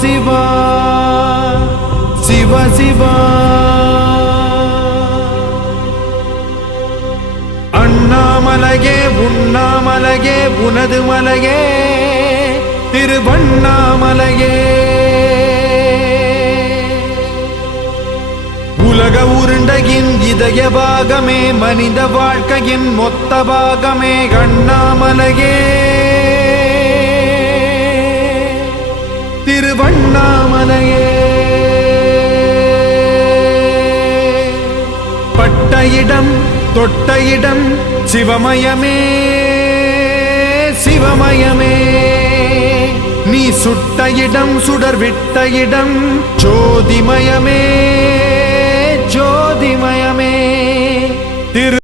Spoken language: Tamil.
சிவா சிவ சிவா. அண்ணாமலையே உண்ணாமலையே உனது மலையே திருவண்ணாமலையே. உலக உருண்டையின் இதய பாகமே மனித வாழ்க்கையின் மொத்த பாகமே அண்ணாமலையே திருவண்ணாமலையே. பட்ட இடம் தொட்ட இடம் சிவமயமே சிவமயமே. நீ சுட்ட இடம் சுடர் விட்ட இடம் ஜோதிமயமே ஜோதிமயமே. திரு